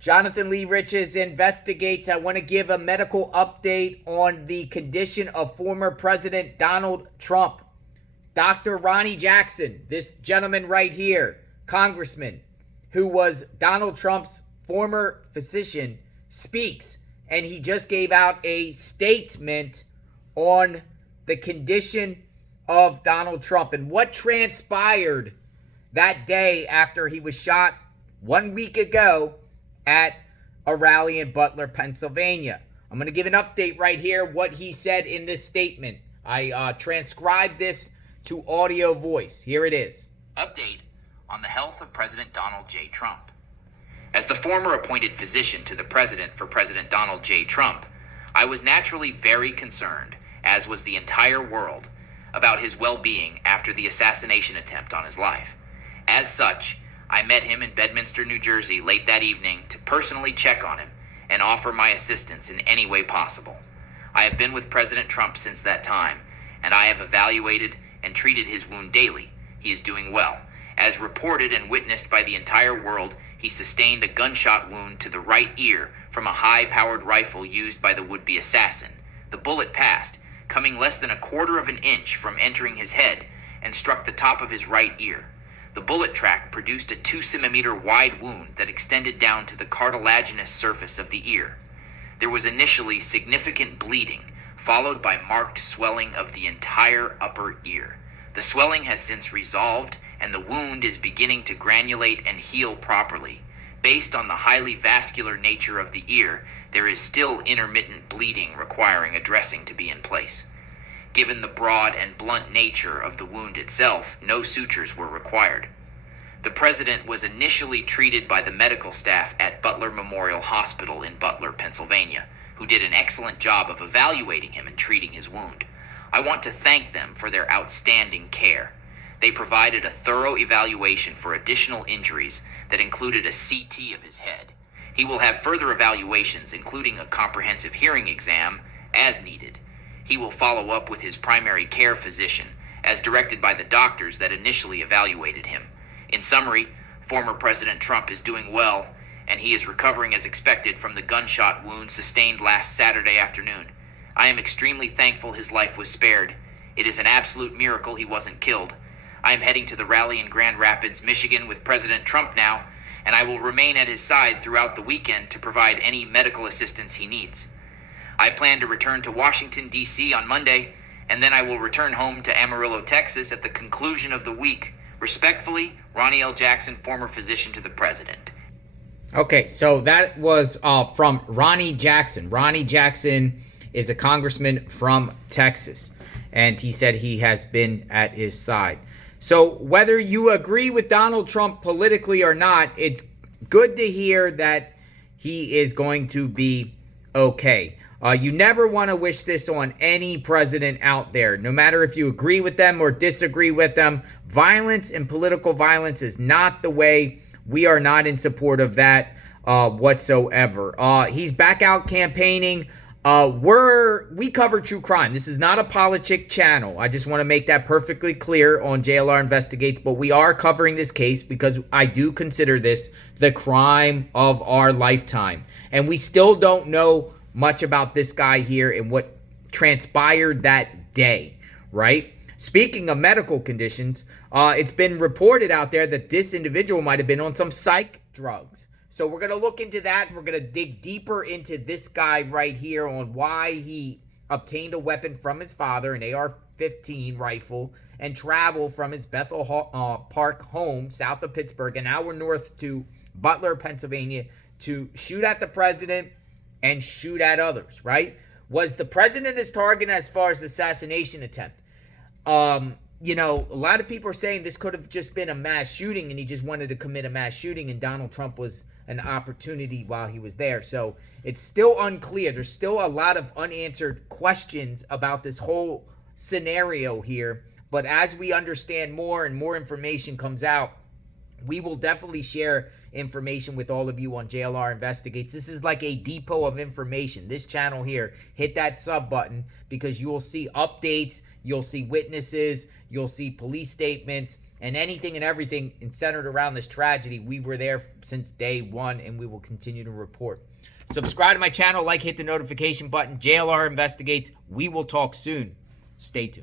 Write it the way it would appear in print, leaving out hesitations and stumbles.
Jonathan Lee Riches investigates. I want to give a medical update on the condition of former President Donald Trump. Dr. Ronnie Jackson, this gentleman right here, congressman, who was Donald Trump's former physician, speaks, and he just gave out a statement on the condition of Donald Trump and what transpired that day after he was shot 1 week ago at a rally in Butler, Pennsylvania. I'm going to give an update right here, what he said in this statement. I transcribed this to audio voice. Here it is. Update on the health of President Donald J. Trump. As the former appointed physician to the president for President Donald J. Trump, I was naturally very concerned, as was the entire world, about his well-being after the assassination attempt on his life. As such, I met him in Bedminster, New Jersey late that evening to personally check on him and offer my assistance in any way possible. I have been with President Trump since that time, and I have evaluated and treated his wound daily. He is doing well. As reported and witnessed by the entire world, he sustained a gunshot wound to the right ear from a high-powered rifle used by the would-be assassin. The bullet passed, coming less than 1/4 of an inch from entering his head, and struck the top of his right ear. The bullet track produced a 2-centimeter wide wound that extended down to the cartilaginous surface of the ear. There was initially significant bleeding, followed by marked swelling of the entire upper ear. The swelling has since resolved, and the wound is beginning to granulate and heal properly. Based on the highly vascular nature of the ear, there is still intermittent bleeding requiring a dressing to be in place. Given the broad and blunt nature of the wound itself, no sutures were required. The president was initially treated by the medical staff at Butler Memorial Hospital in Butler, Pennsylvania, who did an excellent job of evaluating him and treating his wound. I want to thank them for their outstanding care. They provided a thorough evaluation for additional injuries that included a CT of his head. He will have further evaluations, including a comprehensive hearing exam, as needed. He will follow up with his primary care physician, as directed by the doctors that initially evaluated him. In summary, former President Trump is doing well, and he is recovering as expected from the gunshot wound sustained last Saturday afternoon. I am extremely thankful his life was spared. It is an absolute miracle he wasn't killed. I am heading to the rally in Grand Rapids, Michigan with President Trump now, and I will remain at his side throughout the weekend to provide any medical assistance he needs. I plan to return to Washington, D.C. on Monday, and then I will return home to Amarillo, Texas at the conclusion of the week. Respectfully, Ronnie L. Jackson, former physician to the president. Okay, so that was from Ronnie Jackson. Ronnie Jackson is a congressman from Texas, and he said he has been at his side. So whether you agree with Donald Trump politically or not, it's good to hear that he is going to be okay. You never want to wish this on any president out there, no matter if you agree with them or disagree with them. Violence and political violence is not the way. We are not in support of that whatsoever. He's back out campaigning. We cover true crime. This is not a politic channel. I just want to make that perfectly clear on JLR Investigates, but we are covering this case because I do consider this the crime of our lifetime. And we still don't know much about this guy here and what transpired that day, right? Speaking of medical conditions, it's been reported out there that this individual might have been on some psych drugs. So we're going to look into that. We're going to dig deeper into this guy right here on why he obtained a weapon from his father, an AR-15 rifle, and traveled from his Bethel Park home south of Pittsburgh, an hour north to Butler, Pennsylvania, to shoot at the president and shoot at others, right? Was the president his target as far as the assassination attempt? You know, a lot of people are saying this could have just been a mass shooting and he just wanted to commit a mass shooting and Donald Trump was an opportunity while he was there. So it's still unclear. There's still a lot of unanswered questions about this whole scenario here. But as we understand more and more information comes out, we will definitely share information with all of you on JLR Investigates. This is like a depot of information. This channel here, hit that sub button because you will see updates, you'll see witnesses, you'll see police statements, and anything and everything centered around this tragedy. We were there since day one, and we will continue to report. Subscribe to my channel, hit the notification button. JLR investigates. We will talk soon. Stay tuned.